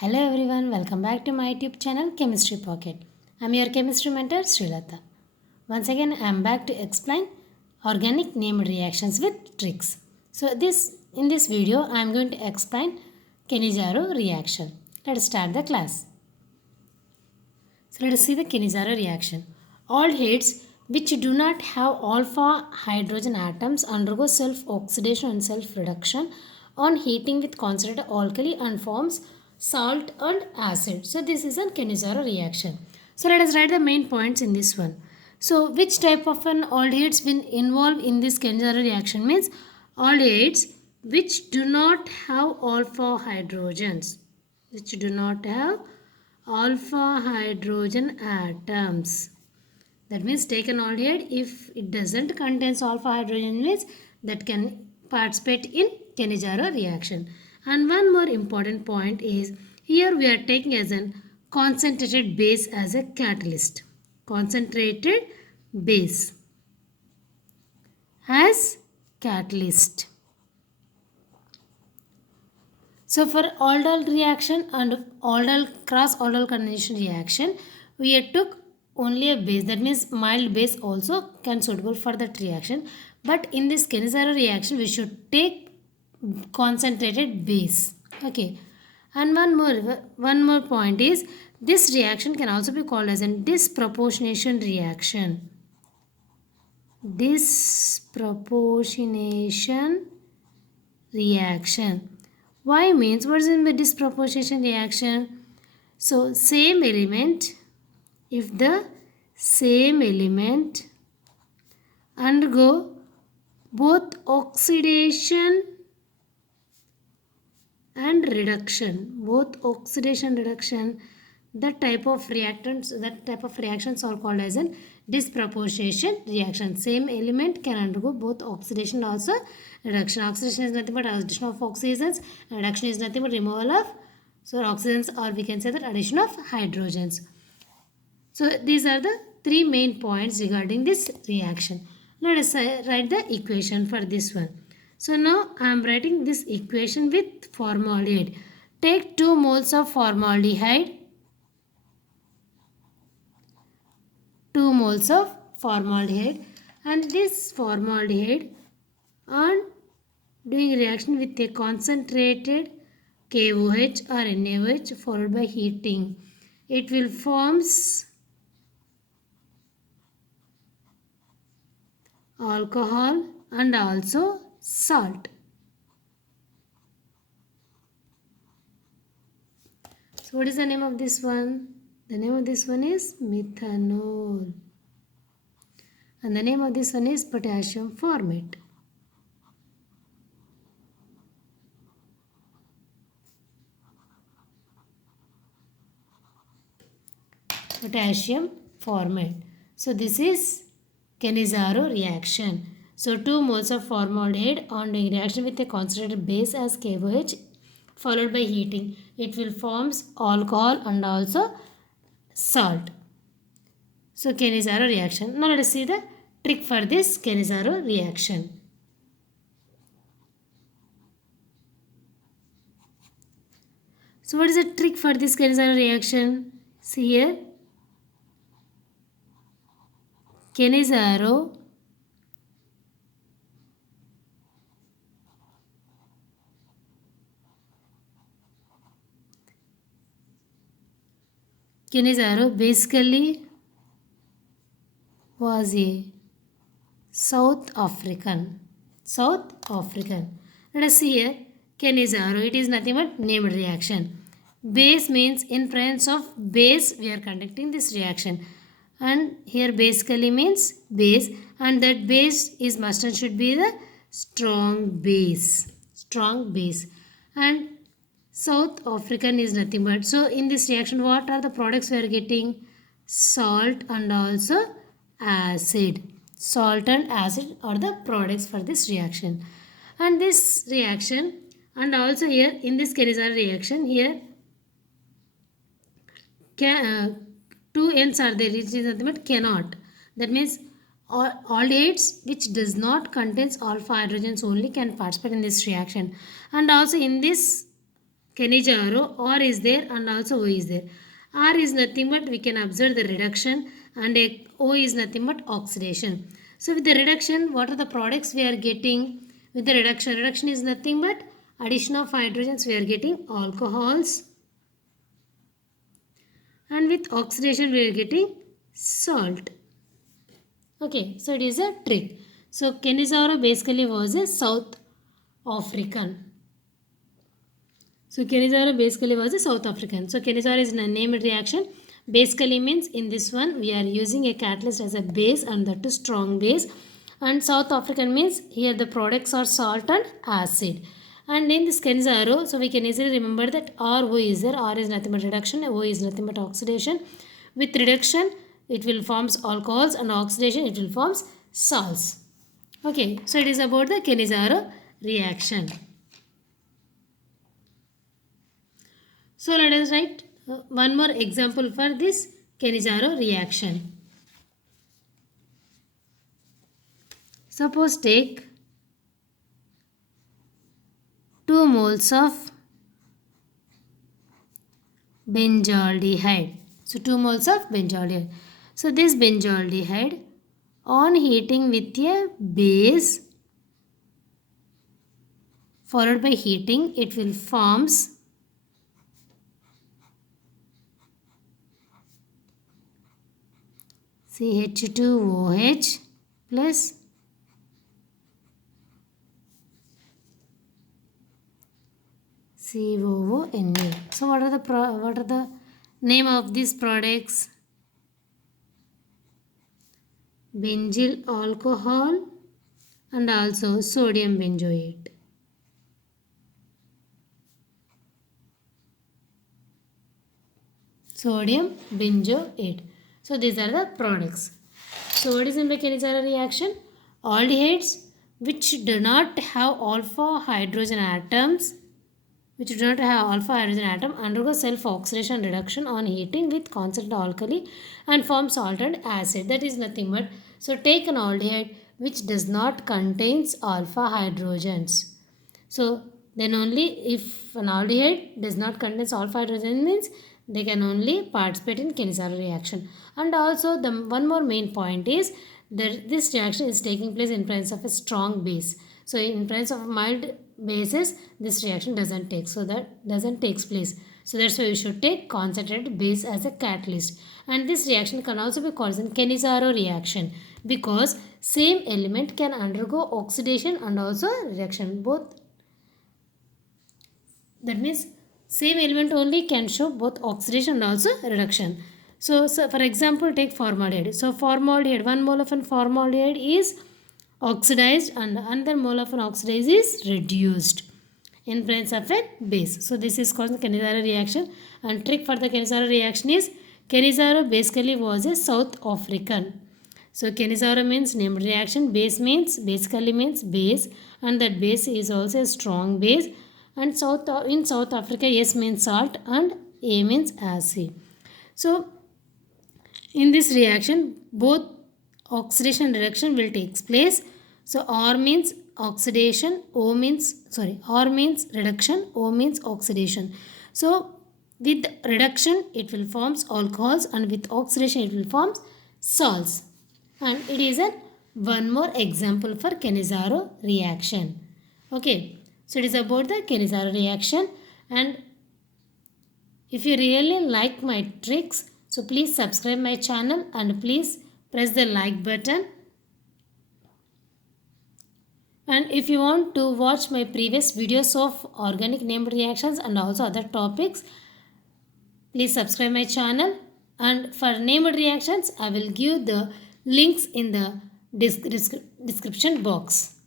Hello everyone, welcome back to my YouTube channel Chemistry Pocket. I'm your chemistry mentor Sreelatha. Once again, I'm back to explain organic named reactions with tricks. So in this video, I'm going to explain Cannizzaro reaction. Let's start the class. So let us see the Cannizzaro reaction. Aldehydes which do not have alpha hydrogen atoms undergo self-oxidation and self-reduction on heating with concentrated alkali and forms salt and acid. So this is a Cannizzaro reaction. So let us write the main points in this one. So which type of an aldehydes been involved in this Cannizzaro reaction means aldehydes which do not have alpha hydrogens. Which do not have alpha hydrogen atoms. That means take an aldehyde if it doesn't contain alpha hydrogen means that can participate in Cannizzaro reaction. And one more important point is here we are taking as a concentrated base as a catalyst. Concentrated base as catalyst. So for aldol reaction and cross aldol condensation reaction, we took only a base, that means mild base also can suitable for that reaction. But in this Cannizzaro reaction, we should take concentrated base. Okay. And one more point is this reaction can also be called as a disproportionation reaction. Disproportionation reaction. Why means what is the disproportionation reaction? So same element, if the same element undergo both oxidation and reduction, that type of reactions are called as a disproportionation reaction. Same element can undergo both oxidation and also reduction. Oxidation is nothing but addition of oxygens, and reduction is nothing but removal of oxygens, or we can say that addition of hydrogens. So these are the three main points regarding this reaction. Let us write the equation for this one. So now I am writing this equation with formaldehyde. Take 2 moles of formaldehyde. 2 moles of formaldehyde, and this formaldehyde on doing reaction with a concentrated KOH or NaOH followed by heating. It will forms alcohol and also salt. So what is the name of this one? The name of this one is methanol. And the name of this one is potassium formate. Potassium formate. So this is Cannizzaro reaction. So 2 moles of formaldehyde on doing reaction with a concentrated base as KOH followed by heating. It will forms alcohol and also salt. So Cannizzaro reaction. Now let us see the trick for this Cannizzaro reaction. So what is the trick for this Cannizzaro reaction? See here. Cannizzaro basically was a South African. Let us see here. Cannizzaro, it is nothing but named reaction. Base means in presence of base we are conducting this reaction. And here basically means base, and that base is must and should be the strong base. And South African is nothing but, so in this reaction what are the products we are getting? Salt and also acid. Salt and acid are the products for this reaction. And this reaction, and also here in this Cannizzaro reaction, here two ends are there, it is nothing but cannot. That means aldehydes which does not contains alpha hydrogens only can participate in this reaction. And also in this Kenizaro, R is there and also O is there. R is nothing but we can observe the reduction, and O is nothing but oxidation. So with the reduction, what are the products we are getting? With the reduction is nothing but addition of hydrogens, we are getting alcohols, and with oxidation we are getting salt. Okay, so it is a trick. So Kenizaro basically was a South African. So Kenizaro basically was a South African. So Kenizaro is a named reaction. Basically means in this one we are using a catalyst as a base, and that is strong base. And South African means here the products are salt and acid. And in this Kenizaro, so we can easily remember that RO is there. R is nothing but reduction, O is nothing but oxidation. With reduction, it will forms alcohols, and oxidation it will forms salts. Okay, so it is about the Kenizaro reaction. So let us write one more example for this Kenizaro reaction. Suppose take 2 moles of benzaldehyde. So 2 moles of benzaldehyde. So this benzaldehyde on heating with a base, followed by heating, it will forms CH2OH plus COONA. So what are the name of these products? Benzyl alcohol and also sodium benzoate. Sodium benzoate. So these are the products. So what is in Kenizaro reaction? Aldehydes which do not have alpha hydrogen atoms undergo self-oxidation reduction on heating with constant alkali and form salt and acid. That is nothing but, so take an aldehyde which does not contains alpha hydrogens. So then only if an aldehyde does not contain alpha hydrogen means they can only participate in Kenizaro reaction. And also the one more main point is that this reaction is taking place in presence of a strong base. So in presence of mild bases, this reaction doesn't take place. So that's why you should take concentrated base as a catalyst. And this reaction can also be called as Kenizaro reaction because same element can undergo oxidation and also reduction. Both, that means same element only can show both oxidation and also reduction. So for example, take formaldehyde. So formaldehyde, 1 mole of an formaldehyde is oxidized and another mole of an oxidase is reduced in presence of a base. So this is called the Kenizaro reaction. And trick for the Kenizaro reaction is Kenizaro basically was a South African. So Kenizaro means named reaction, basically means base, and that base is also a strong base. And in South Africa, S means salt and A means acid. So in this reaction, both oxidation and reduction will take place. So R means oxidation, R means reduction, O means oxidation. So with reduction it will forms alcohols, and with oxidation it will forms salts. And it is one more example for Kenizaro reaction. Okay, so it is about the Kenizaro reaction. And if you really like my tricks, so please subscribe my channel and please press the like button. And if you want to watch my previous videos of organic named reactions and also other topics, please subscribe my channel. And for named reactions, I will give the links in the description box.